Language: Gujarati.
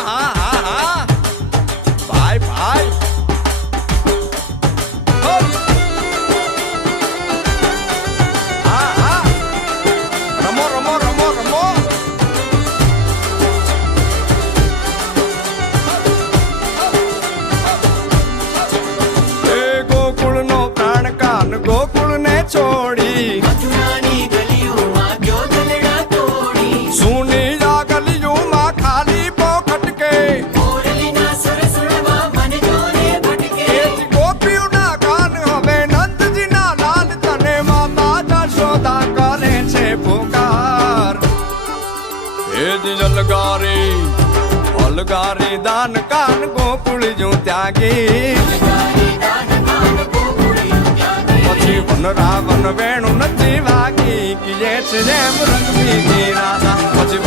હા હા હા ભાઈ ભાઈ કાન ગોકુળને છોડી એ જ જલગારી અલગારી દાન કાન ગોકુળ જો ત્યાગી ગારી દાન કાન ગોકુળી ત્યાગી પછી વન રાવણ વેણું નથી વાગી કિયે છે જેમ રંગી રાધા પછી વન રાવણ વેણું